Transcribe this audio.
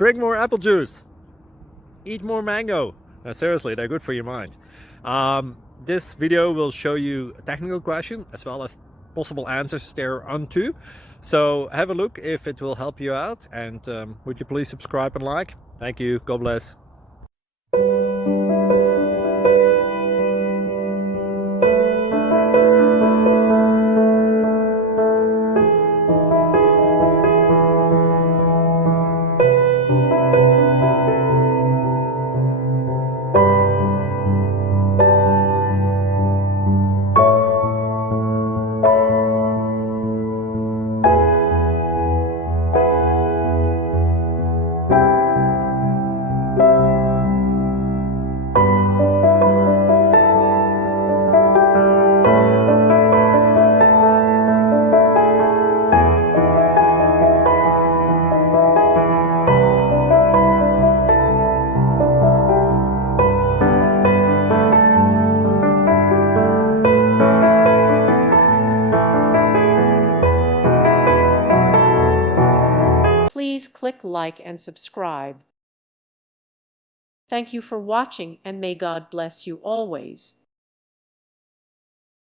Drink more apple juice. Eat more mango. No, seriously, they're good for your mind. This video will show you a technical question as well as possible answers thereunto. So have a look if it will help you out, and would you please subscribe and like? Thank you. God bless. Please click like and subscribe. Thank you for watching, and may God bless you always.